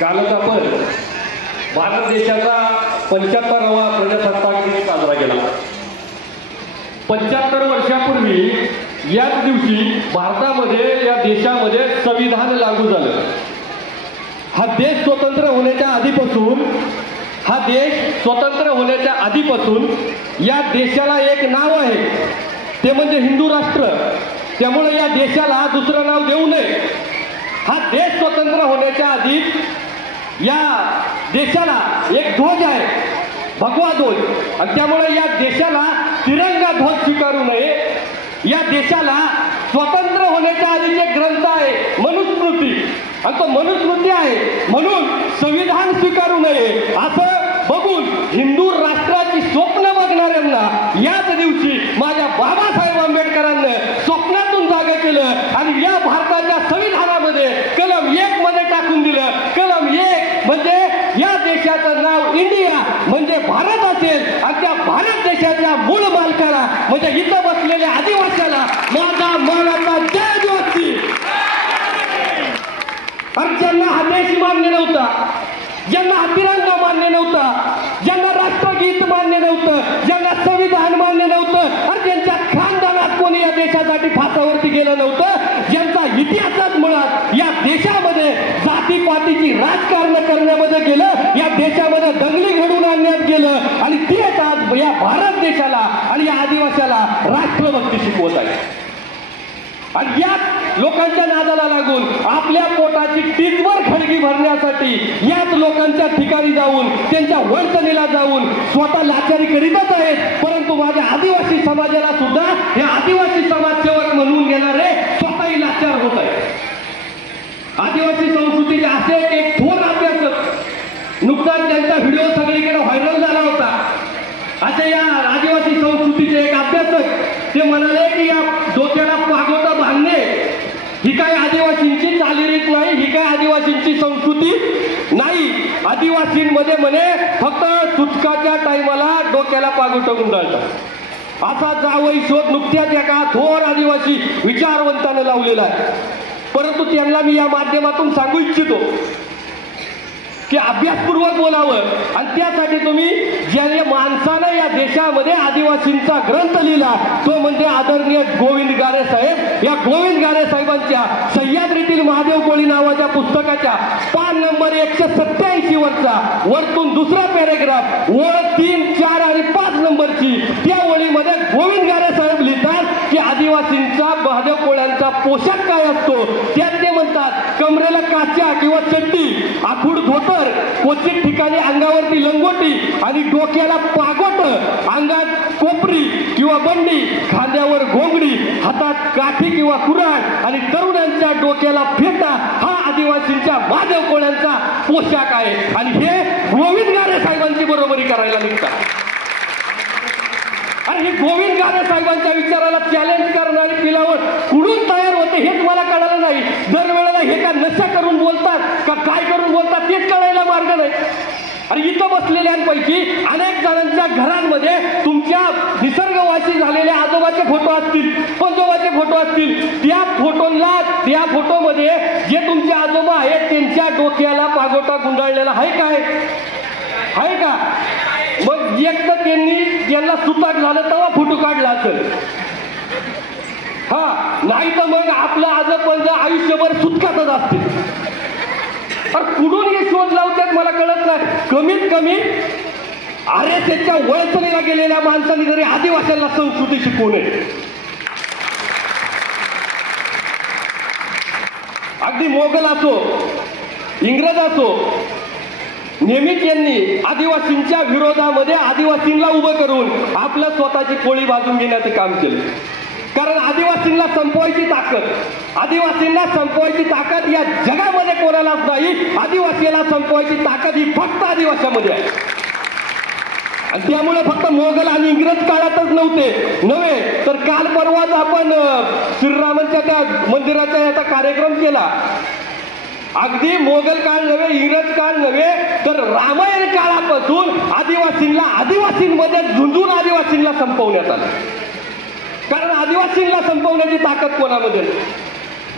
कालच आपण भारत देशाचा 75वा प्रजासत्ताक दिन साजरा केला। 75 वर्षापूर्वी याच दिवशी भारतामध्ये या देशामध्ये संविधान लागू झालं। हा देश स्वतंत्र होण्याच्या आधीपासून या देशाला एक नाव आहे, ते म्हणजे हिंदू राष्ट्र। त्यामुळे या देशाला दुसरं नाव देऊ नये। हा देश स्वतंत्र होण्याच्या आधी या देशाला एक ध्वज आहे, भगवा ध्वज, आणि त्यामुळे या देशाला तिरंगा ध्वज स्वीकारू नये। या देशाला स्वतंत्र होण्याच्या आधीचे ग्रंथ आहे मनुस्मृती, आणि तो मनुस्मृती आहे म्हणून संविधान स्वीकारू नये असं बघून हिंदू राष्ट्राची स्वप्न बघणाऱ्यांना याच दिवशी माझ्या बाबासाहेब आंबेडकरांनी स्वप्नातून जागा केलं आणि या भारताच्या संविधानामध्ये कलम 1 मध्ये टाकून दिलं। कलम 1 म्हणजे या देशाचं नाव इंडिया म्हणजे भारत असेल, आणि त्या भारत देशाच्या मूळ मालकाला म्हणजे इथं बसलेल्या आदिवासीला माझा मानाचा जय जोशी। आणि ज्यांना हा देश मान्य नव्हता, ज्यांना हा तिरंगा मान्य नव्हता, ज्यांना राष्ट्रगीत मान्य नव्हतं, ज्यांना संविधान मान्य नव्हतं, आणि ज्यांच्या खानदानात कोणी या देशासाठी फासावरती गेलं नव्हतं, ज्यांचा इतिहासात मुळात या देशामध्ये जातीपातीची राजकारण करण्यामध्ये गेलं, या देशामध्ये दंगली घडवून आणण्यात गेलं, आणि तेच आज या भारत देशाला आणि या आदिवासीला राष्ट्रभक्ती शिकवत आहे। आणि या लोकांच्या नादाला लागून आपल्या पोटाची टीचवर खडगी भरण्यासाठी याच लोकांच्या ठिकाणी जाऊन त्यांच्या वळचणीला जाऊन स्वतः लाचारी करीतच आहेत, परंतु माझ्या आदिवासी समाजाला सुद्धा हे आदिवासी समाजसेवक म्हणून घेणारे स्वतःही लाचार होत आहेत। आदिवासी संस्कृतीचे असे एक थोर अभ्यासक, नुकताच त्यांचा व्हिडिओ सगळीकडे व्हायरल झाला होता, असे या आदिवासी संस्कृतीचे एक अभ्यासक ते म्हणाले की या डोक्याला पागोटा बांधणे ही काय आदिवासींची चालीरीत नाही, ही काय आदिवासींची संस्कृती नाही। आदिवासींमध्ये म्हणे फक्त सुटकाच्या टायमाला डोक्याला पागोटा गुंडाळतात, असा जावई शोध नुकत्याच एका थोर आदिवासी विचारवंताने लावलेला आहे। परंतु त्यांना मी या माध्यमातून सांगू इच्छितो की अभ्यासपूर्वक बोलावं, आणि त्यासाठी तुम्ही ज्याने माणसानं या देशामध्ये आदिवासींचा ग्रंथ लिहिला तो म्हणजे आदरणीय गोविंद गारे साहेब। या गोविंद गारे साहेबांच्या सह्याद्रीतील महादेव कोळी नावाच्या पुस्तकाच्या पान नंबर 187 वरचा वरतून दुसरा पॅरेग्राफ ओळ 3, 4 आणि 5 नंबरची त्या ओळीमध्ये गोविंद गारे साहेब लिहितात की आदिवासींचा महादेव कोळ्यांचा पोशाख काय असतो। त्यात ते म्हणतात कमरेला काच्या किंवा चड्डी, आखूड धोतर, क्वचित ठिकाणी अंगावरती लंगोटी आणि डोक्याला पागोट, अंगात कोपरी किंवा बंडी, खांद्यावर घोंगडी, हातात काठी किंवा कुऱ्हाड आणि तरुणांच्या डोक्याला फेटा हा आदिवासींच्या महादेव कोळ्यांचा पोशाख आहे। आणि हे गोविंद गारे साहेबांची बरोबरी करायला निघतात। आणि हे गोविंद गारे साहेबांच्या विचाराला चॅलेंज करणारी पिलावर कुठून तयार होते हेच मला कळालं नाही। दरवेळेला हे का नशा करून बोलतात का काय करून बोलतात तेच कळायला मार्ग नाही। आणि इथं बसलेल्यांपैकी अनेक जणांच्या घरांमध्ये तुमच्या निसर्गवासी झालेल्या आजोबाचे फोटो असतील, पंजोबाचे फोटो असतील, त्या फोटोमध्ये जे तुमचे आजोबा आहेत त्यांच्या डोक्याला पागोटा गुंडाळलेला आहे काय, आहे का? मग एक तर त्यांनी ज्यांना सुताक झालं तेव्हा फोटो काढला असेल, हा, नाही तर मग आपलं आजोबा आयुष्यभर सुटकातच असते। तर कुठून हे शोध लावतात मला कळत नाही। कमीत कमी RSSच्या वळचणीला गेलेल्या माणसांनी जरी आदिवासींना संस्कृती शिकवू नये। अगदी मोगल असो, इंग्रज असो, नेहमीच यांनी आदिवासींच्या विरोधामध्ये आदिवासींना उभं करून आपलं स्वतःची पोळी भाजून घेण्याचं काम केलं। कारण आदिवासींना संपवायची ताकद या जगामध्ये कोणालाच नाही। आदिवासीला संपवायची ताकद ही फक्त आदिवासीमध्ये आहे। आणि त्यामुळे फक्त मोगल आणि इंग्रज काळातच नव्हे तर काल परवाच आपण श्रीरामांच्या त्या मंदिराचा याचा कार्यक्रम केला। अगदी मोगल काळ नव्हे, इंग्रज काळ नव्हे तर रामायण काळापासून आदिवासी आदिवासींमध्ये झुंजून आदिवासींना संपवण्यात आलं. कारण आदिवासींना संपवण्याची ताकद कोणामध्ये नाही.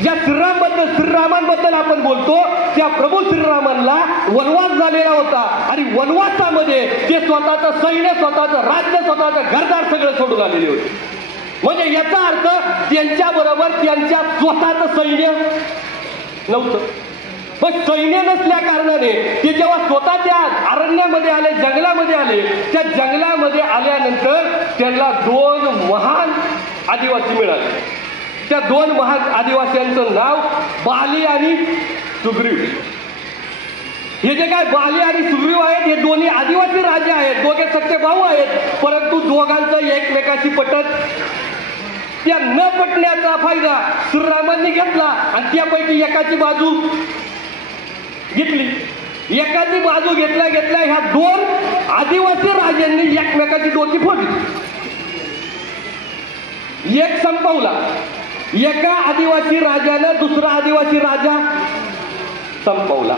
ज्या श्रीरामांबद्दल आपण बोलतो त्या प्रभू श्रीरामांना वनवास झालेला होता आणि वनवासामध्ये ते स्वतःचं सैन्य, स्वतःचं राज्य, स्वतःचं घरदार सगळं सोडून आलेले होते. म्हणजे याचा अर्थ त्यांच्या बरोबर त्यांच्या स्वतःचं सैन्य नव्हतं. पण सैन्य नसल्या कारणाने ते जेव्हा स्वतःच्या अरण्यामध्ये आले, जंगलामध्ये आले, त्या जंगलामध्ये आल्यानंतर त्यांना 2 महान आदिवासी मिळाले. त्या 2 महान आदिवासींचं नाव बाली आणि सुग्रीव. हे जे काय बाली आणि सुग्रीव आहेत, हे दोन्ही आदिवासी राजे आहेत. दोघे सख्खे भाऊ आहेत. परंतु दोघांचं एकमेकाशी पटत, त्या न पटण्याचा फायदा श्रीरामांनी घेतला आणि त्यापैकी एकाची बाजू घेतली. एकाची बाजू घेतल्या ह्या 2 आदिवासी राजांनी एकमेकाची डोकी फोडली. एक संपवला. एका आदिवासी राजानं दुसरा आदिवासी राजा संपवला.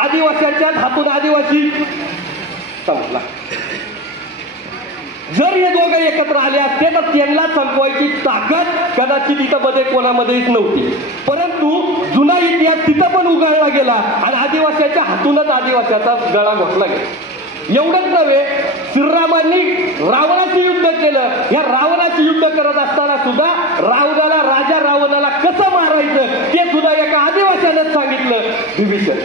आदिवासीच्या हातून आदिवासी संपला. जर हे दोघं एकत्र आले असते तर त्यांना संपवायची ताकद कदाचित इथं मध्ये कोणामध्येच नव्हती. परंतु जुना इतिहास तिथं पण उघडला गेला आणि आदिवासीच्या हातूनच आदिवासीचा गळा घोटला गेला. एवढंच नव्हे, श्रीरामांनी रावणाचे युद्ध केलं. या रावणाचे युद्ध करत असताना सुद्धा राजा रावणाला कसं मारायचं ते सुद्धा एका आदिवासीनेच सांगितलं, विभीषण.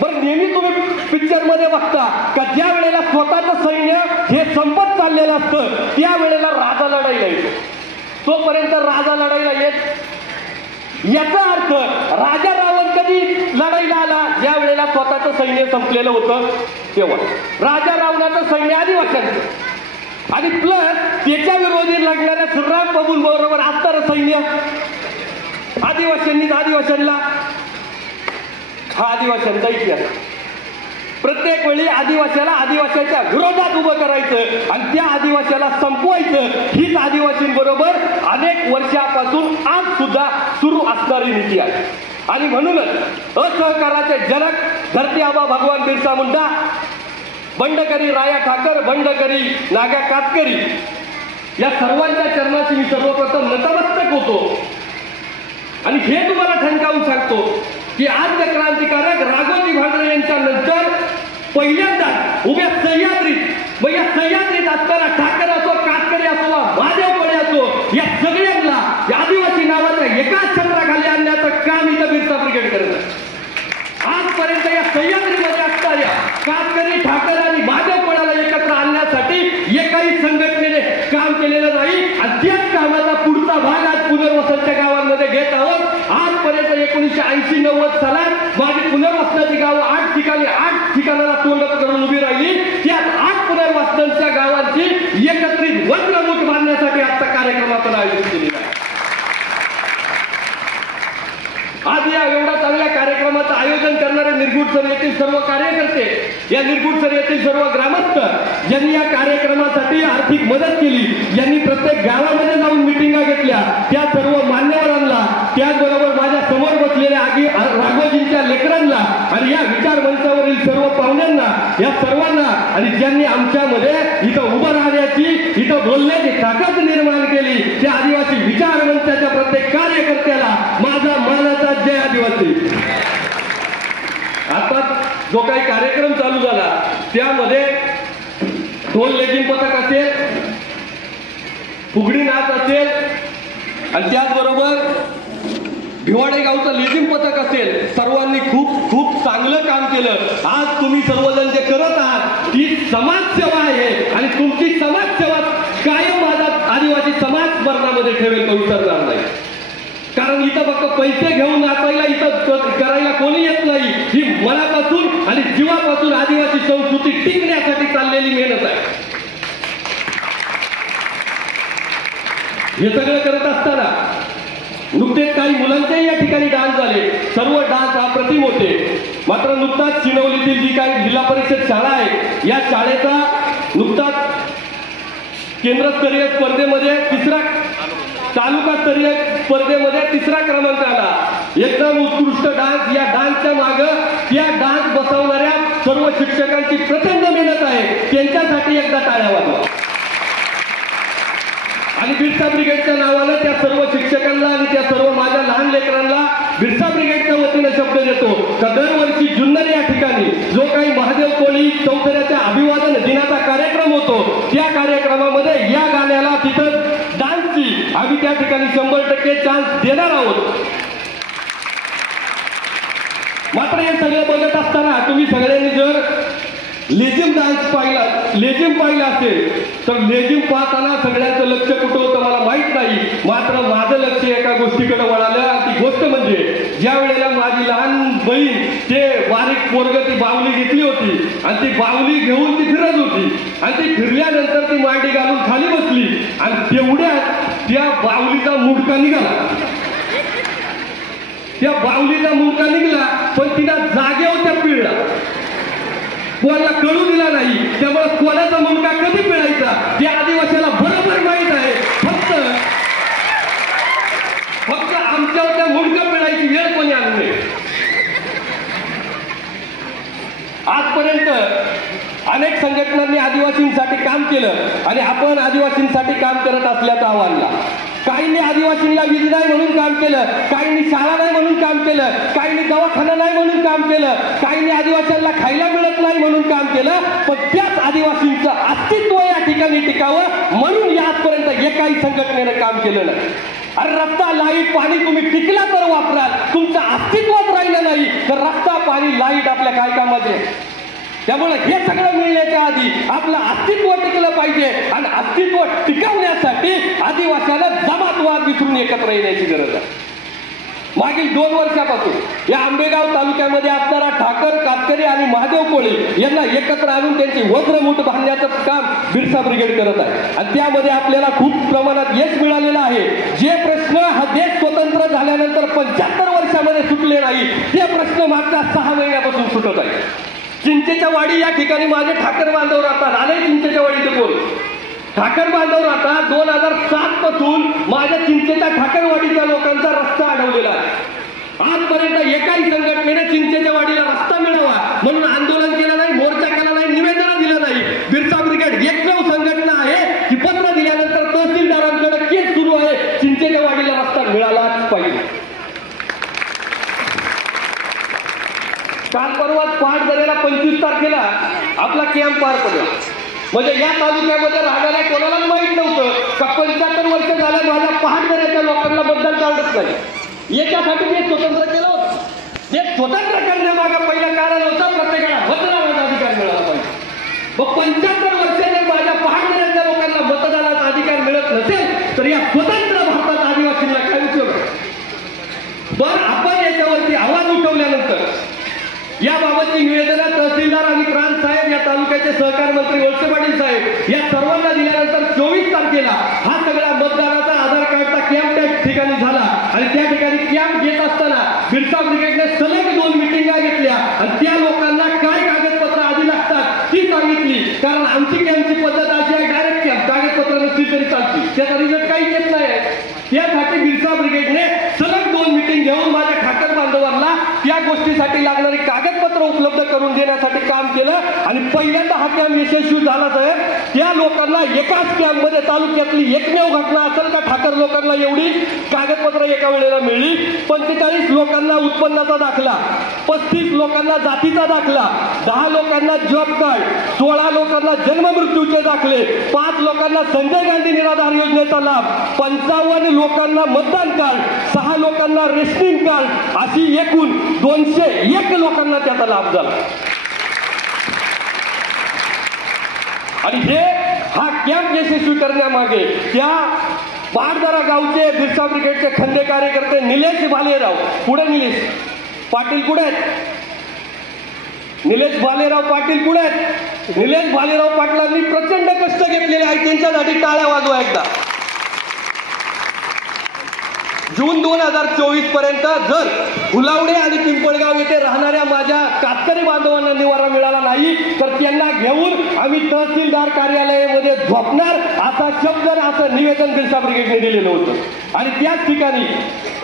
बरं, नेहमी तुम्ही पिक्चर मध्ये बघता का ज्या वेळेला स्वतःचं सैन्य हे संपत चाललेलं असतं त्यावेळेला राजा लढाईला येतो. तोपर्यंत राजा लढाईला येत. याचा अर्थ राजा रावण कधी लढाईला आला? ज्या वेळेला स्वतःचं सैन्य संपलेलं होतं तेव्हा. राजा रावणाचं सैन्य आदिवासींचं आणि प्लस त्याच्या विरोधी लढणाऱ्या श्रीराम प्रभू बरोबर असणारं सैन्य आदिवासींना. हा आदिवासींचा इतिहास. प्रत्येक वेळी आदिवासीच्या विरोधात उभं करायचं आणि त्या आदिवासीला संपवायचं, हीच आदिवासींबरोबर अनेक वर्षापासून आज सुद्धा सुरू असणारी नीती आहे. आणि म्हणूनच असहकाराचे जनक धरती आबा भगवान बिरसा मुंडा, बंडकरी राया ठाकर, बंडकरी नागा कातकरी या सर्वांच्या चरणाशी मी सर्वप्रथम नतमस्तक होतो. आणि हे तुम्हाला ठणकावून सांगतो की आद्य क्रांतिकारक राघोजी भांगरे यांच्या नंतर पहिल्यांदा उभ्या सह्याद्रीत, मग या सह्याद्रीत असताना ठाकर असो, कातकरी असो, महादेवकडे असो, या सगळ्यांना आदिवासी नावाच्या एकाच छत्राखाली आणण्याचं काम इथं बिरसा ब्रिगेड करत आहे. आजपर्यंत या सह्याद्रीमध्ये असणाऱ्या कातकरी, ठाकर आणि महादेवपडाला एकत्र आणण्यासाठी एकाही संघटनेने काम केलेलं नाही आणि त्याच कामाचा पुढचा भाग आज पुनर्वसनच्या गावांमध्ये घेत आहोत. आजपर्यंत 1980-90 सालात माझी पुनर्वसनाची गावं 8 ठिकाणाला तोंड करून उभी राहिली. त्या 8 पुनर्वसनांच्या गावांची एकत्रित वज्रमुठ बांधण्यासाठी आजचा कार्यक्रम आपण आयोजित केलेला आहे. आज या एवढ्या चांगल्या कार्यक्रमाचं आयोजन करणारे निरगुडसर येथील सर्व कार्यकर्ते, या निरगुडसर येथील सर्व ग्रामस्थ ज्यांनी या कार्यक्रमासाठी आर्थिक मदत केली, ज्यांनी प्रत्येक गावामध्ये जाऊन मिटिंगा घेतल्या, त्या सर्व मान्यवरांना, त्याचबरोबर माझ्या समोर बसलेल्या राघोजींच्या लेकरांना आणि या विचार मंचावरील सर्व पाहुण्यांना, या सर्वांना आणि ज्यांनी आमच्यामध्ये इथं उभं राहण्याची, इथं बोलण्याची ताकद निर्माण केली, त्या आदिवासी विचार मंचाच्या प्रत्येक कार्यकर्त्याला माझा मानाचा जय आदिवासी. आता जो काही कार्यक्रम चालू झाला त्यामध्ये ढोल लेझिम पथक असेल, फुगडी नाच असेल आणि त्याचबरोबर भिवाडे गावचं लेझिम पथक असेल, सर्वांनी खूप खूप चांगलं काम केलं. आज तुम्ही सर्वजण जे करत आहात ती समाजसेवा आहे आणि तुमची समाजसेवा कायम माझा आदिवासी समाज स्मरणामध्ये ठेवेल, तो विसरणार नाही. कारण इथं फक्त पैसे घेऊन नाचायला इथं करायला कोणी येत नाही. ही मनापासून आणि जीवापासून आदिवासी संस्कृती टिकण्यासाठी चाललेली मेहनत आहे. हे सगळं करत असताना नुकतेच काही मुलांचेही या ठिकाणी डान्स झाले. सर्व डान्स अप्रतिम होते. मात्र नुकताच चिनवलीतील जी काही जिल्हा परिषद शाळा आहे या शाळेचा नुकताच केंद्रस्तरीय स्पर्धेमध्ये तालुकास्तरीय स्पर्धेमध्ये 3रा क्रमांक आला. एकदम उत्कृष्ट डान्स. या डान्सच्या मागे त्या डान्स बसवणाऱ्या सर्व शिक्षकांची प्रचंड मेहनत आहे. बिरसा ब्रिगेडच्या नावानं त्या सर्व शिक्षकांना आणि त्या सर्व माझ्या लहान लेकरांना बिरसा ब्रिगेडच्या वतीनं शब्द देतो का दरवर्षी जुन्नर या ठिकाणी जो काही महादेव कोळी चौथऱ्याच्या अभिवादन दिनाचा कार्यक्रम होतो त्या कार्यक्रमामध्ये या गाण्याला तिथं डान्सची आम्ही त्या ठिकाणी 100% चान्स देणार आहोत. मात्र हे सगळं बघत असताना तुम्ही सगळ्यांनी जर लेझिम डान्स पाहिला लेझिम पाहिला असेल तर लेझिम पाहताना सगळ्यांचं लक्ष कुठं होतं मला माहित नाही. मात्र माझं लक्ष एका गोष्टीकडे वळालं आणि ती गोष्ट म्हणजे ज्या वेळेला माझी लहान बहीण ते बारीक पोरग ती बावली घेतली होती आणि ती बावली घेऊन ती फिरत होती आणि ती फिरल्यानंतर ती मांडी घालून खाली बसली आणि तेवढ्यात त्या बावलीचा मुंडका निघाला. त्या बावलीचा मुंडका निघाला पण तिला जागेवर त्या पिळला. कोणाला कळू दिला नाही. त्यामुळे कोणाचा मुंडका कधी पिळायचा त्या आदिवासीला बरोबर माहित आहे. फक्त आमच्यावर त्या मुंडका पिळायची वेळ कोणी आणली. आजपर्यंत अनेक संघटनांनी आदिवासींसाठी काम केलं आणि आपण आदिवासींसाठी काम करत असल्याचं आव्हान. काहींनी आदिवासींना वीज नाही म्हणून काम केलं, काहींनी शाळा नाही म्हणून काम केलं, काहींनी दवाखाना नाही म्हणून काम केलं, काहींनी आदिवासींना खायला मिळत नाही म्हणून काम केलं. पण त्याच आदिवासींचं अस्तित्व या ठिकाणी टिकावं म्हणून याचपर्यंत एकाही संघटनेनं काम केलं नाही. अरे रस्ता लाईट पाणी तुम्ही टिकला तर वापराल, तुमचं अस्तित्वच राहिलं नाही तर रस्ता पाणी लाईट आपल्या काय कामाचे. त्यामुळे हे सगळं मिळण्याच्या आधी आपलं अस्तित्व टिकलं पाहिजे आणि अस्तित्व टिकवण्यासाठी आदिवासीला जमात वाद विसरून एकत्र येण्याची गरज आहे. मागील 2 वर्षापासून या आंबेगाव तालुक्यामध्ये असणारा ठाकर कातकरी आणि महादेव कोळी यांना एकत्र आणून त्यांची वज्रमूठ बांधण्याचं काम बिरसा ब्रिगेड करत आहे आणि त्यामध्ये आपल्याला खूप प्रमाणात यश मिळालेलं आहे. जे प्रश्न हा देश स्वतंत्र झाल्यानंतर 75 वर्षामध्ये सुटले नाही ते प्रश्न मागच्या 6 महिन्यापासून सुटत आहे. चिंचेच्या वाडी या ठिकाणी माझे ठाकर बांधव राहतात. आले चिंचेच्या वाडीचे कोण ठाकर बांधव राहतात. 2007 पासून माझ्या चिंचेच्या ठाकरवाडीच्या लोकांचा रस्ता अडवलेला आहे. आजपर्यंत एकाही संघटनेने चिंचेच्या वाडीला रस्ता मिळावा म्हणून आंदोलन केलं नाही, मोर्चा केला नाही, निवेदन दिलं नाही. बिरसा ब्रिगेड एकमेव संघटना आहे की पत्र दिल्यानंतर तहसीलदारांकडे केस सुरू आहे, चिंचेच्या वाडीला रस्ता मिळालाच पाहिजे. काल परवाच पहाटदऱ्याला 25 तारखेला आपला कॅम्प पार पडला. म्हणजे या तालुक्यामध्ये राहणाऱ्या कोणालाच माहित नव्हतं का 75 वर्ष झाल्या माझ्या पहाटदऱ्याच्या लोकांना मतदान काढत नाही. याच्यासाठी ते स्वतंत्र केलं होतं. ते स्वतंत्र करण्यामागं पहिलं कारण होतं प्रत्येकाला मतदानाचा अधिकार मिळाला पाहिजे. मग 75 वर्षाने माझ्या पहाटदऱ्याच्या लोकांना मतदानाचा अधिकार मिळत नसेल तर या स्वतंत्र भारतात आदिवासींना काय उपयोग आहे. पण आपण याच्यावरती आवाज उठवल्यानंतर याबाबतची निवेदनं तहसीलदार आणि प्रांत साहेब या तालुक्याचे सहकार मंत्री वळसे पाटील साहेब या सर्वांना दिल्यानंतर 24 तारखेला हा सगळा मतदानाचा आधार कार्डचा कॅम्प त्या ठिकाणी झाला आणि त्या ठिकाणी कॅम्प घेत असताना बिरसा ब्रिगेडने सलग 2 मिटिंगा घेतल्या आणि त्या लोकांना काय कागदपत्र आधी लागतात ती सांगितली. कारण आमची कॅम्पची पद्धत अशी आहे डायरेक्ट कॅम्प कागदपत्र नसली तरी चालते, त्याचा रिझल्ट काही येत नाही. त्यासाठी बिरसा ब्रिगेडने सलग 2 मिटिंग घेऊन माझ्या ठाकर बांधवांना त्या गोष्टीसाठी लागणारी कागदपत्र उपलब्ध करून देण्यासाठी काम केलं आणि पहिल्यांदा हा कॅम्प यशस्वी झाला. साहेब त्या लोकांना एकाच कॅम्पमध्ये तालुक्यातली एकमेव घटना असेल का ठाकर लोकांना एवढी कागदपत्र एका वेळेला मिळली. 45 लोकांना उत्पन्नाचा दाखला, 35 लोकांना जातीचा दाखला, 10 लोकांना जॉब कार्ड, 16 लोकांना जन्ममृत्यूचे दाखले, 5 लोकांना संजय गांधी निराधार योजनेचा लाभ, 55 लोकांना मतदान कार्ड, 6 लोकांना रेशनिंग कार्ड, अशी एकूण 201 लोकांना त्याचा लाभ झाला. आणि हा कॅम्प यशस्वी करण्यामागे त्या पहाटदरा गावचे बिरसा ब्रिगेडचे खंदे कार्यकर्ते निलेश भालेराव पुढे निलेश पाटील पुढे आहेत. निलेश भालेराव पाटील पुढे आहेत. निलेश भालेराव पाटलांनी प्रचंड कष्ट घेतलेले आहेत. त्यांच्यासाठी टाळ्या वाजवा एकदा. जून 2024 पर्यंत जर फुलावडे आणि पिंपळगाव येथे राहणाऱ्या माझ्या कातकरी बांधवांना निवारा मिळाला नाही तर त्यांना घेऊन आम्ही तहसीलदार कार्यालयामध्ये झोपणार असा शब्द असं निवेदन बिरसा ब्रिगेडने दिलेलं होतं. आणि त्याच ठिकाणी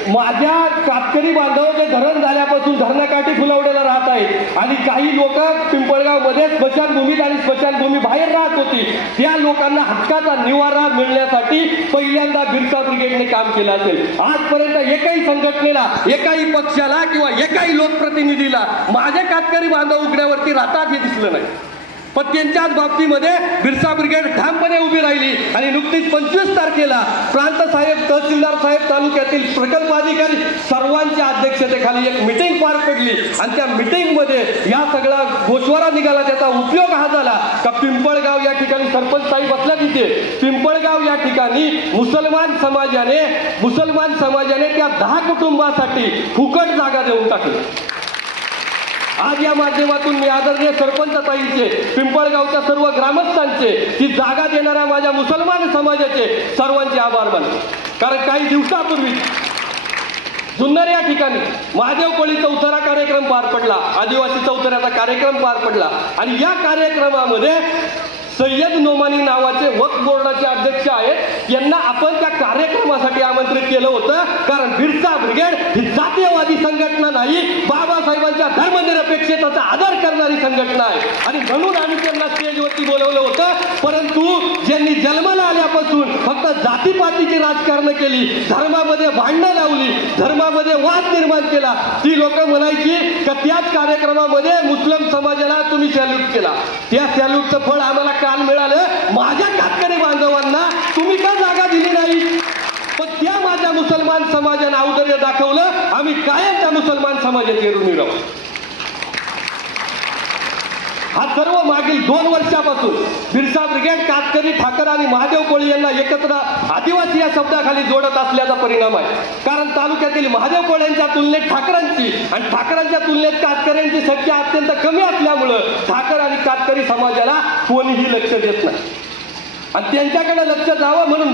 माझ्या कातकरी बांधव जे धरण झाल्यापासून धरणाकाठी फुलवडेला राहत आहेत आणि काही लोक पिंपळगावमध्ये स्मशानभूमीत आणि स्मशानभूमी बाहेर राहत होती, त्या लोकांना हक्काचा निवारा मिळण्यासाठी पहिल्यांदा बिरसा ब्रिगेडने काम केलं असेल. आजपर्यंत एकाही संघटनेला, एकाही पक्षाला किंवा एकाही लोकप्रतिनिधीला माझे कातकरी बांधव उघड्यावरती राहतात हे दिसलं नाही. पण त्यांच्याच बाबतीमध्ये बिरसा ब्रिगेड ठामपणे उभी राहिली आणि नुकतीच 25 तारखेला प्रांत साहेब, तहसीलदार साहेब, तालुक्यातील प्रकल्प अधिकारी सर्वांच्या अध्यक्षतेखाली एक मिटिंग पार पडली आणि त्या मिटिंगमध्ये या सगळा गोषवारा निघाला. त्याचा उपयोग हा झाला का पिंपळगाव या ठिकाणी सरपंच साहेब बसल्या तिथे पिंपळगाव या ठिकाणी मुसलमान समाजाने त्या 10 कुटुंबासाठी फुकट जागा देऊन टाकली. आज या माध्यमातून मी आदरणीय सरपंच ताईंचे, पिंपळगावच्या सर्व ग्रामस्थांचे, ती जागा देणाऱ्या माझ्या मुसलमान समाजाचे सर्वांचे आभार मानतो. कारण काही दिवसापूर्वी जुन्नर या ठिकाणी महादेव कोळी चौथरा कार्यक्रम पार पडला, आदिवासी चौथऱ्याचा कार्यक्रम पार पडला आणि या कार्यक्रमामध्ये सय्यद नोमानी नावाचे वक्फ बोर्डाचे अध्यक्ष आहेत, यांना आपण त्या कार्यक्रमासाठी आमंत्रित केलं होतं. कारण बिरसा ब्रिगेड ही जातीयवादी संघटना नाही, बाबासाहेबांच्या धर्मनिरपेक्षतेचा आदर करणारी संघटना आहे आणि म्हणून आम्ही त्यांना स्टेजवरती बोलवलं होतं. परंतु ज्यांनी जन्माला आल्यापासून फक्त जातीपातीची राजकारण केली, धर्मामध्ये भांडणं लावली, धर्मामध्ये वाद निर्माण केला, ती लोक म्हणायची का त्याच कार्यक्रमामध्ये मुस्लिम समाजाला तुम्ही सॅल्यूट केला. त्या सॅल्यूटचं फळ आम्हाला काल मिळालं. माझ्या कातकरी बांधवांना तुम्ही का जागा दिली नाही? पण त्या माझ्या मुसलमान समाजाने औदार्य दाखवलं. आम्ही कायम त्या मुसलमान समाजाचे ऋणी राहू. हा सर्व मागील 2 वर्षापासून बिरसा ब्रिगेड कातकरी, ठाकर आणि महादेव कोळी यांना एकत्र आदिवासी या शब्दाखाली जोडत असल्याचा परिणाम आहे. कारण तालुक्यातील महादेव कोळ्यांच्या तुलनेत ठाकरांची आणि ठाकरांच्या तुलनेत कातकऱ्यांची संख्या अत्यंत कमी असल्यामुळं ठाकर आणि कातकरी समाजाला कोणीही लक्ष देत नाही आणि त्यांच्याकडे लक्ष जावं म्हणून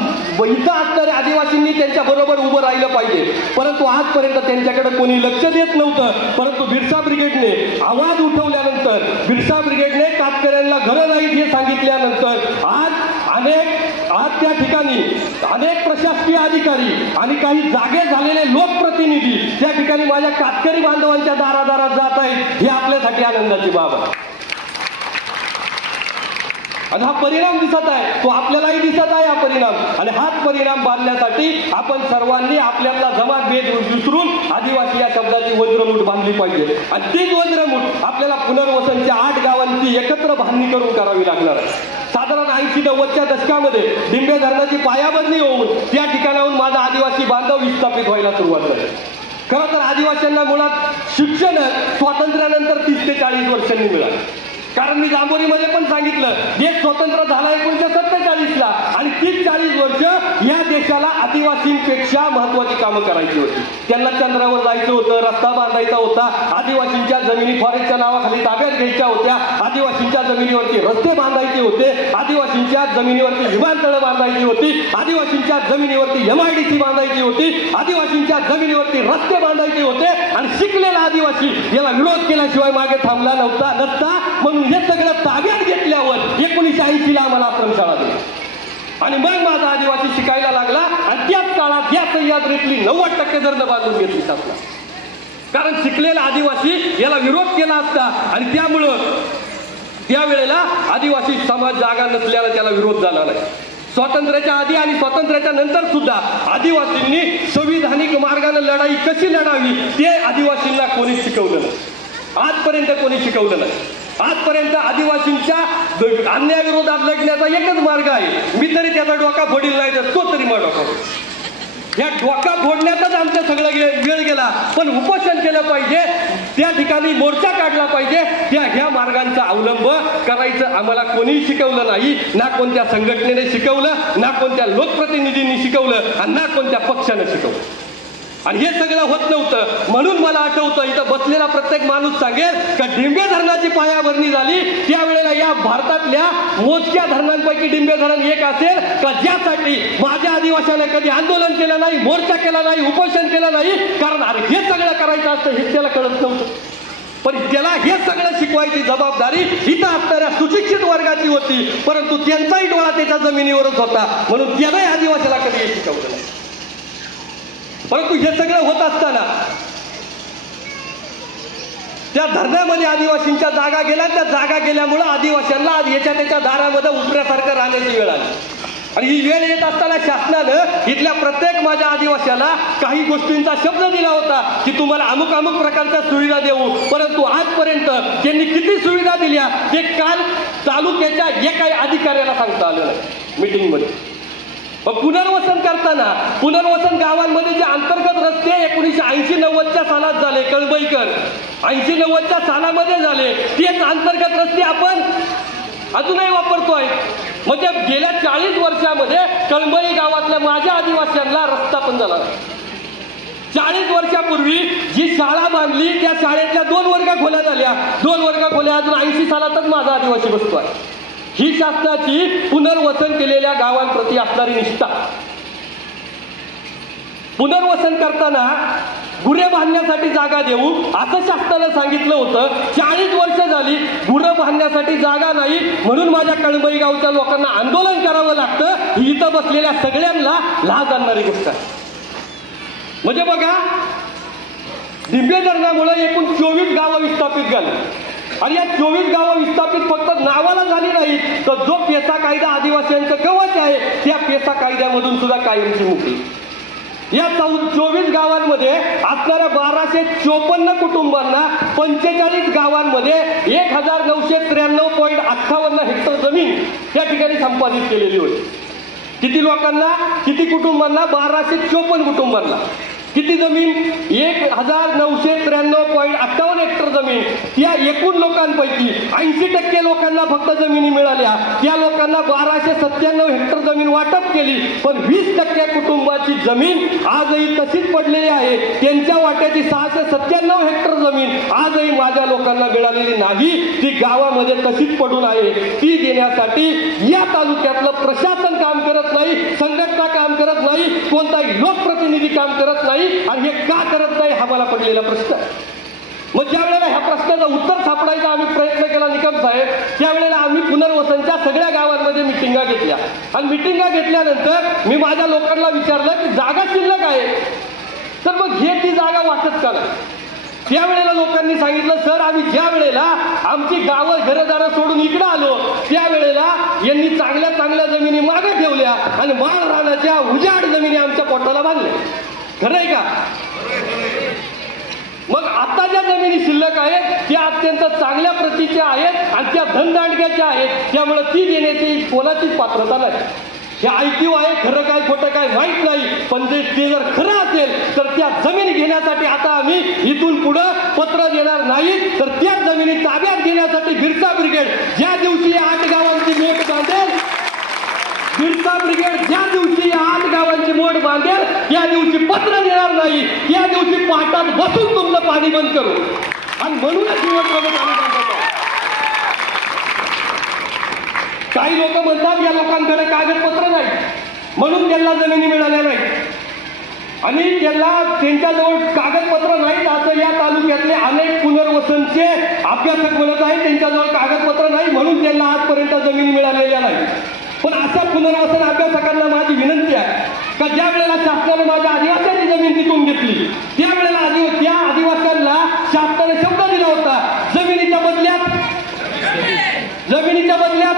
इथं असणाऱ्या आदिवासींनी त्यांच्या बरोबर उभं राहिलं पाहिजे. परंतु आजपर्यंत त्यांच्याकडे कोणी लक्ष देत नव्हतं. परंतु बिरसा ब्रिगेडने आवाज उठवल्यानंतर, बिरसा ब्रिगेडने कातकऱ्यांना घरं नाहीत हे सांगितल्यानंतर आज त्या ठिकाणी अनेक प्रशासकीय अधिकारी आणि काही जागे झालेले लोकप्रतिनिधी त्या ठिकाणी माझ्या कातकरी बांधवांच्या दारादारात जात आहेत. ही आपल्यासाठी आनंदाची बाब आहे आणि हा परिणाम दिसत आहे, तो आपल्यालाही दिसत आहे हा परिणाम. आणि हाच परिणाम बांधण्यासाठी आपण सर्वांनी आपल्याला जमातभेद विसरून आदिवासी या शब्दाची वज्रमूठ बांधली पाहिजे आणि तीच वज्रमूठ आपल्याला पुनर्वसनच्या 8 गावांची एकत्र बांधणी करून करावी लागणार आहे. साधारण 80-90च्या दशकामध्ये डिंबे धरणाची पायाभरणी होऊन त्या ठिकाणाहून माझा आदिवासी बांधव विस्थापित व्हायला सुरुवात झाली. खरं तर आदिवासींना मुळात शिक्षण स्वातंत्र्यानंतर 30 ते 40 वर्षांनी मिळालं. कारण मी जांभोरीमध्ये पण सांगितलं, देश स्वतंत्र झाला 1947ला आणि 30-40 वर्ष या देशाला आदिवासींपेक्षा महत्वाची कामं करायची होती. त्यांना चंद्रावर जायचं होतं, रस्ता बांधायचा होता, आदिवासींच्या जमिनी फॉरेस्टच्या नावाखाली ताब्यात घ्यायच्या होत्या, आदिवासींच्या जमिनीवरती रस्ते बांधायचे होते, आदिवासींच्या जमिनीवरती विमानतळं बांधायची होती, आदिवासींच्या जमिनीवरती MIDC बांधायची होती, आदिवासींच्या जमिनीवरती रस्ते बांधायचे होते आणि शिकलेला आदिवासी याला विरोध केल्याशिवाय मागे थांबला नसता. म्हणून हे सगळं ताब्यात घेतल्यावर 1980ला आम्हाला आश्रमशाळा दिली आणि मग माझा आदिवासी शिकायला लागला आणि त्याच काळात या सह्याद्रीतली 90% धरणं बांधून घेतली असला. कारण शिकलेला आदिवासी याला विरोध केला असता आणि त्यामुळं त्यावेळेला आदिवासी समाज जागा नसल्याला त्याला विरोध झाला नाही. स्वातंत्र्याच्या आधी आणि स्वातंत्र्याच्या नंतर सुद्धा आदिवासींनी संविधानिक मार्गाने लढाई कशी लढावी ते आदिवासींना कोणी शिकवलं नाही. आजपर्यंत कोणी शिकवलं नाही. आजपर्यंत आदिवासींच्या अन्यायाविरोधात लढण्याचा एकच मार्ग आहे. मी तरी त्याचा डोका फोडील नाही तर तो तरी मग डोका फोड. या डोका फोडण्यातच आमचं सगळं वेळ गेला. पण उपोषण केलं पाहिजे, त्या ठिकाणी मोर्चा काढला पाहिजे. ह्या मार्गांचा अवलंब करायचं आम्हाला कोणीही शिकवलं नाही. ना कोणत्या संघटनेने शिकवलं, ना कोणत्या लोकप्रतिनिधींनी शिकवलं आणि ना कोणत्या पक्षानं शिकवलं. आणि हे सगळं होत नव्हतं. म्हणून मला आठवतं, इथं बसलेला प्रत्येक माणूस सांगेल का डिंबे धरणाची पायाभरणी झाली त्यावेळेला या भारतातल्या मोजक्या धरणांपैकी डिंबे धरण एक असेल का ज्यासाठी माझ्या आदिवासीने कधी आंदोलन केलं नाही, मोर्चा केला नाही, उपोषण केलं नाही. कारण अरे हे सगळं करायचं असतं हे त्याला कळत नव्हतं. पण त्याला हे सगळं शिकवायची जबाबदारी इथं असणाऱ्या सुशिक्षित वर्गाची होती. परंतु त्यांचाही डोळा त्याच्या जमिनीवरच होता म्हणून त्यालाही आदिवासीला कधी शिकवलं नाही. परंतु हे सगळं होत असताना त्या धरणामध्ये आदिवासींच्या जागा गेल्या. त्या जागा गेल्यामुळं आदिवासींना आज याच्या त्याच्या दारामध्ये उतरण्यासारखं राहण्याची वेळ आली. आणि ही वेळ येत असताना शासनानं इथल्या प्रत्येक माझ्या आदिवासीला काही गोष्टींचा शब्द दिला होता की तुम्हाला अमुक अमुक प्रकारच्या सुविधा देऊ. परंतु आजपर्यंत त्यांनी किती सुविधा दिल्या ते काल तालुक्याच्या एकाही अधिकाऱ्याला सांगता आलं नाही मीटिंगमध्ये. पुनर्वसन करताना पुनर्वसन गावांमध्ये जे अंतर्गत रस्ते 1980-90च्या सालात झाले, कळंबईकर 80-90च्या सालामध्ये झाले, तेच अंतर्गत रस्ते आपण अजूनही वापरतोय. म्हणजे गेल्या 40 वर्षामध्ये कळंबई गावातल्या माझ्या आदिवासींना रस्ता पण झाला. 40 वर्षापूर्वी जी शाळा बांधली त्या शाळेतल्या 2 वर्ग खोल्या झाल्या. 2 वर्ग खोल्या अजून 80 सालातच माझा आदिवासी बसतोय. ही शासनाची पुनर्वसन केलेल्या गावांप्रती असणारी निष्ठा. पुनर्वसन करताना गुरे बांधण्यासाठी जागा देऊ असं शासनानं सांगितलं होतं. 40 वर्ष झाली गुरं बांधण्यासाठी जागा नाही म्हणून माझ्या कळंबई गावच्या लोकांना आंदोलन करावं लागतं. ही इथं बसलेल्या सगळ्यांना लाज आणणारी गोष्ट आहे. म्हणजे बघा, डिंबे धरणामुळे एकूण 24 गावं विस्थापित झाली. आणि या 24 गावं विस्थापित फक्त नावाला झाली नाही, तर जो पेसा कायदा आदिवासींचं कवच आहे त्या पेसा कायद्यामधून सुद्धा कायमची मुक्ती. या 24 गावांमध्ये असणाऱ्या 1254 कुटुंबांना 45 गावांमध्ये 1993.58 हेक्टर जमीन त्या ठिकाणी संपादित केलेली होती. किती लोकांना, किती कुटुंबांना? 1254 कुटुंबांना. किती जमीन? 1993.58 हेक्टर जमीन. त्या एकूण लोकांपैकी 80% लोकांना फक्त जमिनी मिळाल्या. त्या लोकांना 1297 हेक्टर जमीन वाटप केली. पण 20% कुटुंबाची जमीन आजही तशीच पडलेली आहे. त्यांच्या वाट्याची 697 हेक्टर जमीन आजही माझ्या लोकांना मिळालेली नाही. ती गावामध्ये तशीच पडून आहे. ती देण्यासाठी या तालुक्यातलं प्रशासन काम करत नाही, संघटना काम करत नाही, कोणताही लोकप्रतिनिधी काम करत नाही. आणि हे का करत नाही हा मला पडलेला प्रश्न आहे. मग ज्या वेळेला ह्या प्रश्नाचं उत्तर सापडायचा आम्ही प्रयत्न केला निकम साहेब, त्यावेळेला आम्ही पुनर्वसनच्या सगळ्या गावांमध्ये मिटिंगा घेतल्या. आणि मिटिंगा घेतल्यानंतर मी माझ्या लोकांना विचारलं की जागा शिल्लक आहे, तर मग हे ती जागा वाटत का नाही? त्यावेळेला लोकांनी सांगितलं, सर आम्ही ज्या वेळेला आमची गावं घरदारं सोडून इकडे आलो त्यावेळेला यांनी चांगल्या चांगल्या जमिनी मागे ठेवल्या आणि माळ रानाच्या उजाड जमिनी आमच्या पोटाला बांधल्या. खरं आहे का? मग आता ज्या जमिनी शिल्लक आहेत त्या अत्यंत चांगल्या प्रतीच्या आहेत आणि त्या धनदांडग्याच्या आहेत. त्यामुळे ती देण्याची कोणाचीच पात्रता नाही. हे ऐकीव आहे, खरं काय खोटं काय माहीत नाही. पण ते जर खरं असेल तर त्या जमिनी घेण्यासाठी आता आम्ही इथून पुढं पत्र देणार नाही. तर त्या जमिनी ताब्यात घेण्यासाठी बिरसा ब्रिगेड ज्या दिवशी 8 गावांची मोठ बांधेल, बिरसा ब्रिगेड ज्या दिवशी 8 गावांची मोठ बांधेल त्या दिवशी पत्र देणार नाही. त्या दिवशी पाटात बसून तुमचं पाणी बंद करू. आणि म्हणूनच पाणी बंद करतो. काही लोक म्हणतात या लोकांकडे कागदपत्र नाही म्हणून त्यांना जमिनी मिळाल्या नाही. आणि त्यांच्याजवळ कागदपत्र नाहीत असं या तालुक्यातले अनेक पुनर्वसनचे अभ्यासक म्हणत आहेत. त्यांच्याजवळ कागदपत्र नाही म्हणून त्यांना आजपर्यंत जमिनी मिळालेल्या नाही. पण अशा पुनर्वसन अभ्यासकांना माझी विनंती आहे का ज्या वेळेला शासनाने माझ्या आदिवासींची जमीन तिथून घेतली त्यावेळेला त्या आदिवासींना शासनाने शब्द दिला होता जमिनीच्या बदल्यात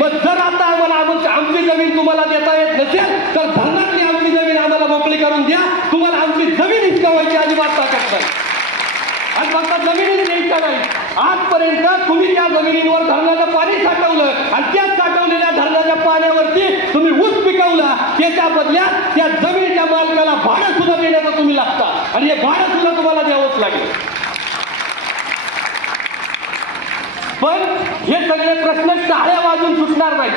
मग जर आता आम्हाला आमची जमीन तुम्हाला देता येत नसेल तर धरणातली आमची जमीन आम्हाला मोकळी करून द्या. तुम्हाला आमची जमीन हिसकावायची अजिबात ताकद नाही. आणि फक्त जमिनी द्यायच्या नाही, आजपर्यंत तुम्ही त्या जमिनींवर धरणाचं पाणी साठवलं आणि त्या साठवलेल्या धरणाच्या पाण्यावरती तुम्ही ऊस पिकवला. त्याच्या बदल्यात त्या जमिनीच्या मालकाला भाडं सुद्धा देण्याचं तुम्ही लागता आणि हे भाडं सुद्धा तुम्हाला द्यावंच लागेल. पण हे सगळे प्रश्न टाळ्या वाजून सुटणार नाहीत.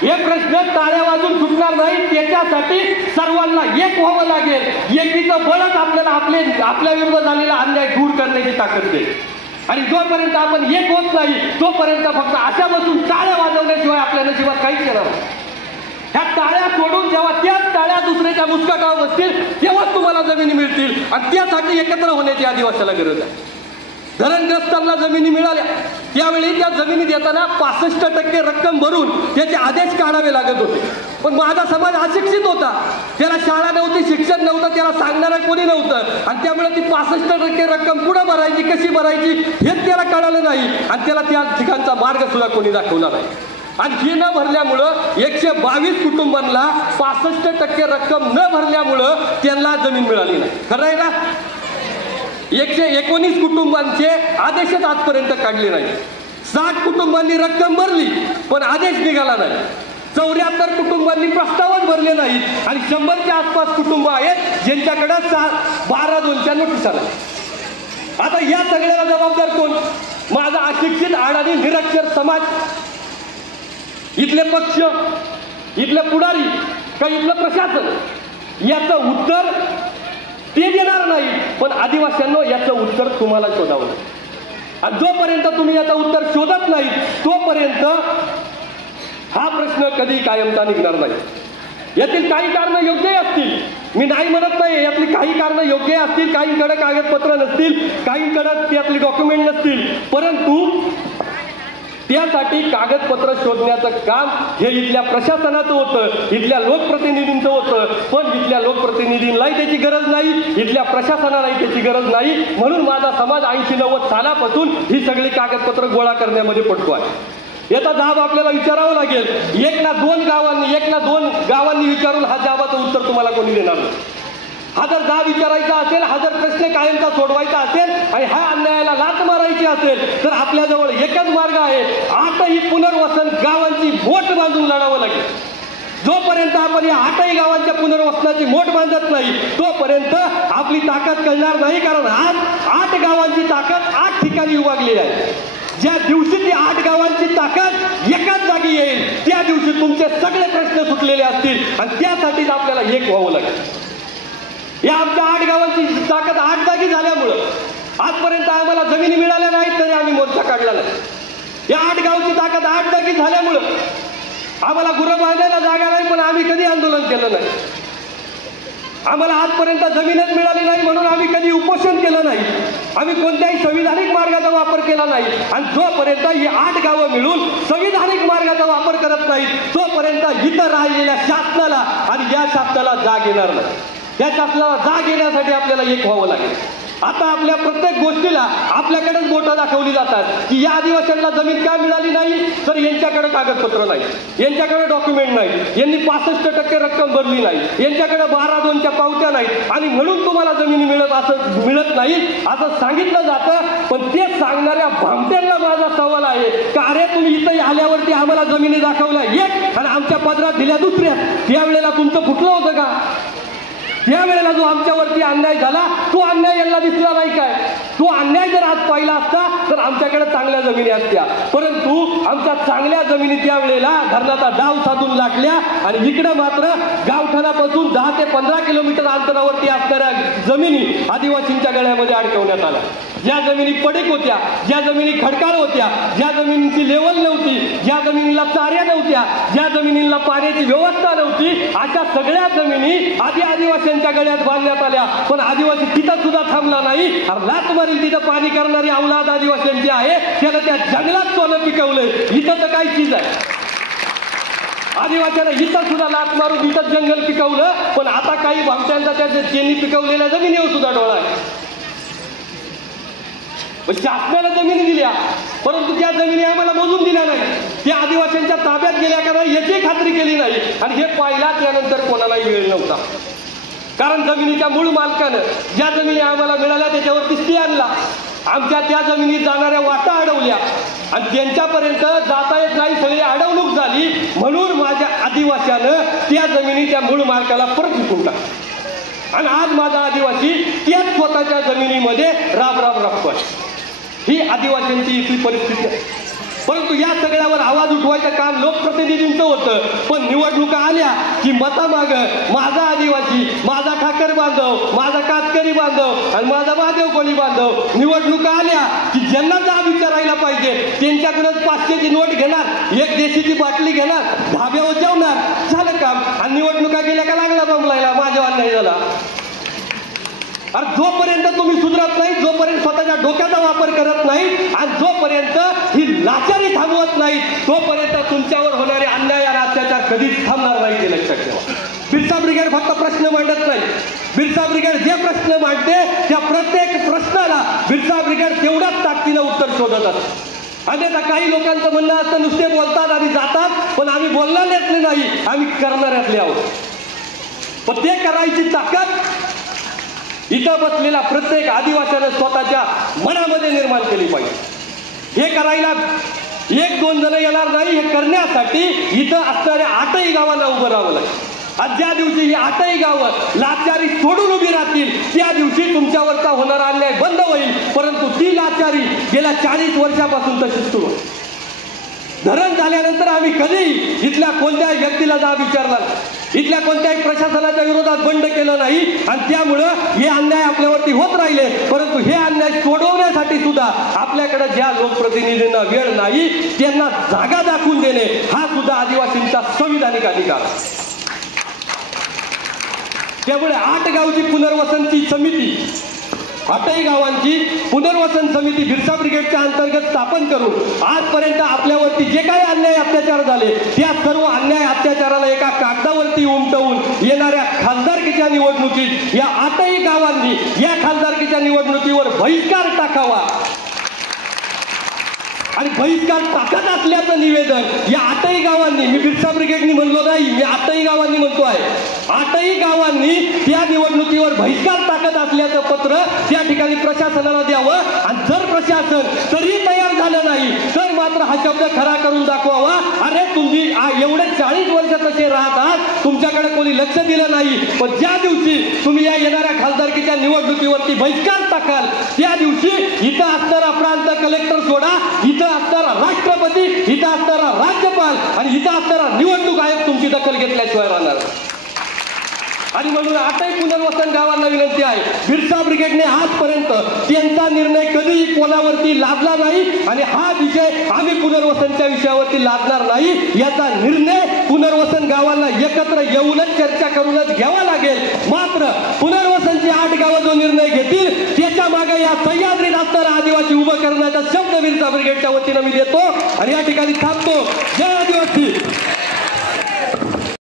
हे प्रश्न टाळ्या वाजून सुटणार नाहीत. त्याच्यासाठी सर्वांना एक व्हावं लागेल. एकीचं बळच आपल्याला आपल्या विरुद्ध झालेला अन्याय दूर करण्याची ताकद देईल. आणि जोपर्यंत आपण एक होत नाही तोपर्यंत फक्त अशा बसून टाळ्या वाजवण्याशिवाय आपल्या नशिबात काहीच येणार नाही. ह्या टाळ्या सोडून जेव्हा त्याच टाळ्या दुसऱ्याच्या मुस्काटावर बसतील तेव्हाच तुम्हाला जमिनी मिळतील. आणि त्यासाठी एकत्र होण्याची आदिवासीला गरज आहे. धरणग्रस्तांना जमिनी मिळाल्या त्यावेळी त्या जमिनी देताना 65% रक्कम भरून त्याचे आदेश काढावे लागत होते. पण माझा समाज अशिक्षित होता, त्याला शाळा नव्हती, शिक्षण नव्हतं, त्याला सांगणारं कोणी नव्हतं आणि त्यामुळे ती 65% रक्कम पुढे भरायची कशी भरायची हेच त्याला कळालं नाही आणि त्याला त्या ठिकाणचा मार्ग सुद्धा कोणी दाखवला नाही. आणि ही न भरल्यामुळं 122 कुटुंबांना 65% रक्कम न भरल्यामुळं त्यांना जमीन मिळाली नाही. खरं आहे ना? 119 कुटुंबांचे आदेशच आजपर्यंत काढले नाही. 60 कुटुंबांनी रक्कम भरली पण आदेश निघाला नाही. 74 कुटुंबांनी प्रस्तावच भरले नाहीत आणि 100च्या आसपास कुटुंब आहेत ज्यांच्याकडे 12/2च्या नोटिसा नाही. आता या सगळ्याला जबाबदार कोण? माझा अशिक्षित अडाणी निरक्षर समाज, इथले पक्ष, इथले पुढारी का इथलं प्रशासन? याचं उत्तर ते देणार नाही, पण आदिवासींनो याचं उत्तर तुम्हाला शोधावं. आणि जोपर्यंत तुम्ही याचं उत्तर शोधत नाही तोपर्यंत हा प्रश्न कधी कायमचा निघणार नाही. यातील काही कारणं योग्य असतील, मी नाही म्हणत नाही, यातली काही कारणं योग्य असतील, काहींकडे कागदपत्र नसतील, काहींकडे त्यातली डॉक्युमेंट नसतील, परंतु त्यासाठी कागदपत्र शोधण्याचं काम हे इथल्या प्रशासनाचं होतं, इथल्या लोकप्रतिनिधींचं होतं. पण इथल्या लोकप्रतिनिधींनाही त्याची गरज नाही, इथल्या प्रशासनालाही त्याची गरज नाही. म्हणून माझा समाज 80-90 सालापासून ही सगळी कागदपत्र गोळा करण्यामध्ये पडतो आहे. याचा जाब आपल्याला विचारावा लागेल. 1 ना 2 गावांनी विचारून हा जाबाचं उत्तर तुम्हाला कोणी देणार नाही. हा जर जाब विचारायचा असेल, हा जर प्रश्न कायमचा सोडवायचा असेल आणि हा अन्यायाला लाथ मारायची असेल तर आपल्याजवळ एकच मार्ग आहे. आठही पुनर्वसन गावांची मोठ बांधून लढावं लागेल. जोपर्यंत आपण या 8ही गावांच्या पुनर्वसनाची मोठ बांधत नाही तोपर्यंत आपली ताकद कळणार नाही. कारण आज 8 गावांची ताकद 8 ठिकाणी विभागली आहे. ज्या दिवशी ती 8 गावांची ताकद एकाच जागी येईल त्या दिवशी तुमचे सगळे प्रश्न सुटलेले असतील आणि त्यासाठीच आपल्याला एक व्हावं लागेल. या आमच्या 8 गावांची ताकद 8 जागी झाल्यामुळं आजपर्यंत आम्हाला जमिनी मिळाल्या नाहीत तरी आम्ही मोर्चा काढला नाही. या 8 गावची ताकद 8 जागी झाल्यामुळं आम्हाला गुरं बांधायला जागा नाही पण आम्ही कधी आंदोलन केलं नाही. आम्हाला आजपर्यंत जमीनच मिळाली नाही म्हणून आम्ही कधी उपोषण केलं नाही. आम्ही कोणत्याही संविधानिक मार्गाचा वापर केला नाही. आणि जोपर्यंत ही 8 गावं मिळून संविधानिक मार्गाचा वापर करत नाहीत तोपर्यंत इथं राहिलेल्या शासनाला आणि या शासनाला जाग येणार नाही. या शासनाला जाग येण्यासाठी आपल्याला एक व्हावं लागेल. आता आपल्या प्रत्येक गोष्टीला आपल्याकडेच बोटं दाखवली जातात की या आदिवासींना जमीन का मिळाली नाही तर यांच्याकडे कागदपत्र नाही, यांच्याकडे डॉक्युमेंट नाही, यांनी 65% रक्कम भरली नाही, यांच्याकडे 12/2च्या पावत्या नाहीत आणि म्हणून तुम्हाला जमिनी मिळत नाही असं सांगितलं जातं. पण ते सांगणाऱ्या भामट्यांना माझा सवाल आहे का अरे तुम्ही इथं आल्यावरती आम्हाला जमिनी दाखवल्या एक आणि आमच्या पदरात दिल्या दुसऱ्या. त्यावेळेला तुमचं फुटलं होतं का? त्यावेळेला जो आमच्यावरती अन्याय झाला तो अन्याय यांना दिसला नाही काय? तो अन्याय जर आज पाहिला असता तर आमच्याकडे चांगल्या जमिनी असत्या. परंतु आमच्या चांगल्या जमिनी त्यावेळेला धरणाचा डाव साधून लागल्या आणि इकडे मात्र गावठाणापासून 10 ते 15 किलोमीटर अंतरावरती असणाऱ्या जमिनी आदिवासींच्या गळ्यामध्ये अडकवण्यात आल्या. ज्या जमिनी पडीक होत्या, ज्या जमिनी खडकाळ होत्या, ज्या जमिनीची लेवल नव्हती, ज्या जमिनीला चाऱ्या नव्हत्या, ज्या जमिनीला पाण्याची व्यवस्था नव्हती, अशा सगळ्या जमिनी आदिवासींच्या गळ्यात बांधण्यात आल्या. पण आदिवासी तिथं सुद्धा थांबला नाही. लात मारील तिथं पाणी करणारी अवलाद आदिवासींची आहे, त्याला त्या जंगलात सोनं पिकवलंय. इथं तर काय चीज आहे? आदिवासीला इथं सुद्धा लात मारून इथं जंगल पिकवलं. पण आता काही भामट्यांचा त्यांनी पिकवलेल्या जमिनीवर सुद्धा डोळा आहे. शासनाला जमिनी दिल्या परंतु त्या जमिनी आम्हाला मोजून दिल्या नाही, त्या आदिवासींच्या ताब्यात गेल्या का नाही याची खात्री केली नाही. आणि हे पाहिला त्यानंतर कोणालाही वेळ नव्हता. कारण जमिनीच्या मूळ मालकानं ज्या जमिनी आम्हाला मिळाल्या त्याच्यावरती स्टे आणला. आमच्या त्या जमिनीत जाणाऱ्या वाटा अडवल्या आणि त्यांच्यापर्यंत जाता येत नाही, सगळी अडवणूक झाली. म्हणून माझ्या आदिवासीनं त्या जमिनीच्या मूळ मालकाला परत विकून टाकला आणि आज माझा आदिवासी त्याच स्वतःच्या जमिनीमध्ये राब राबतोय. ही आदिवासींची इथली परिस्थिती आहे. परंतु या सगळ्यावर आवाज उठवायचं काम लोकप्रतिनिधींचं होतं. पण निवडणुका आल्या की मतामाग माझा आदिवासी, माझा ठाकर बांधव, माझा कातकरी बांधव आणि माझा महादेव कोळी बांधव, निवडणुका आल्या की ज्यांना जाब विचारायला पाहिजे त्यांच्याकडे 500ची नोट घेणार, 1 देशीची बाटली घेणार, धाब्यावर जेवणार, झालं काम. आणि निवडणुका गेल्या का लागला बंबलायला माझ्या अन्याय झाला. अरे जोपर्यंत तुम्ही सुधरत नाही, जोपर्यंत स्वतःच्या डोक्याचा वापर करत नाहीत आणि जोपर्यंत ही लाचारी थांबवत नाहीत तोपर्यंत तुमच्यावर होणारे अन्याय आणि अत्याचार कधीच थांबणार नाही, ते लक्षात ठेवा. बिरसा ब्रिगेड फक्त प्रश्न मांडत नाही. बिरसा ब्रिगेड जे प्रश्न मांडते त्या प्रत्येक प्रश्नाला बिरसा ब्रिगेड तेवढ्याच ताकदीनं उत्तर शोधत असते. अन्यथा काही लोकांचं म्हणणं असतं नुसते बोलतात आणि जातात, पण आम्ही बोलणाऱ्यातले नाही, आम्ही करणाऱ्यातले आहोत. पण ते करायची ताकद इथं बसलेला प्रत्येक आदिवासीनं स्वतःच्या मनामध्ये निर्माण केली पाहिजे. हे करायला एक दोन जण येणार नाही. हे करण्यासाठी इथं असणाऱ्या 8ही गावांना उभं राहावं लागेल. आज ज्या दिवशी ही 8ही गावं लाचारी सोडून उभी राहतील त्या दिवशी तुमच्यावरचा होणारा अन्याय बंद होईल. परंतु ती लाचारी गेल्या 40 वर्षापासून तशीच सुरू. धरण झाल्यानंतर आम्ही कधीही इथल्या कोणत्याही व्यक्तीला जाब विचारला नाही, इथल्या कोणत्याही प्रशासनाच्या विरोधात बंड केलं नाही आणि त्यामुळं हे अन्याय आपल्यावरती होत राहिले. परंतु हे अन्याय सोडवण्यासाठी सुद्धा आपल्याकडे ज्या लोकप्रतिनिधींना वेळ नाही त्यांना जागा दाखवून देणे हा सुद्धा आदिवासींचा संविधानिक अधिकार. त्यामुळे 8 गावची पुनर्वसनची समिती, 8ही गावांची पुनर्वसन समिती बिरसा ब्रिगेडच्या अंतर्गत स्थापन करून आजपर्यंत आपल्यावरती जे काही अन्याय अत्याचार झाले त्या सर्व अन्याय अत्याचाराला एका कागदावरती उमटवून येणाऱ्या खासदारकीच्या निवडणुकीत या 8ही गावांनी या खासदारकीच्या निवडणुकीवर बहिष्कार टाकावा. आणि बहिष्कार टाकत असल्याचं निवेदन या 8ही गावांनी, मी बिरसा ब्रिगेडनी म्हणलो नाही, मी 8ही गावांनी म्हणतो आहे, 8ही गावांनी त्या निवडणुकीवर बहिष्कार टाकत असल्याचं पत्र त्या ठिकाणी प्रशासनाला द्यावं. आणि जर प्रशासन तरी तयार झालं नाही तर मात्र हा शब्द खरा करून दाखवावा. अरे तुम्ही एवढे 40 वर्ष तसे राहत आहात, तुमच्याकडे कोणी लक्ष दिलं नाही, पण ज्या दिवशी तुम्ही या येणाऱ्या खासदारकीच्या निवडणुकीवरती बहिष्कार टाकाल त्या दिवशी इथं असणारा प्रांत कलेक्टर सोडा, इथं असणारा राष्ट्रपती, इथं असणारा राज्यपाल आणि इथं असणारा निवडणूक आयोग तुमची दखल घेतल्याशिवाय राहणार. आणि म्हणून 8ही पुनर्वसन गावांना विनंती आहे, बिरसा ब्रिगेडने आजपर्यंत त्यांचा निर्णय कधीही कोणावरती लादला नाही आणि हा विषय आम्ही पुनर्वसनच्या विषयावरती लादणार नाही. याचा निर्णय पुनर्वसन गावांना एकत्र येऊनच चर्चा करूनच घ्यावा लागेल. मात्र पुनर्वसनची 8 गावं जो निर्णय घेतील त्याच्या मागे या सह्याद्रीत असणारा आदिवासी उभं करण्याचा शब्द बिरसा ब्रिगेडच्या वतीनं मी देतो आणि या ठिकाणी थांबतो. जय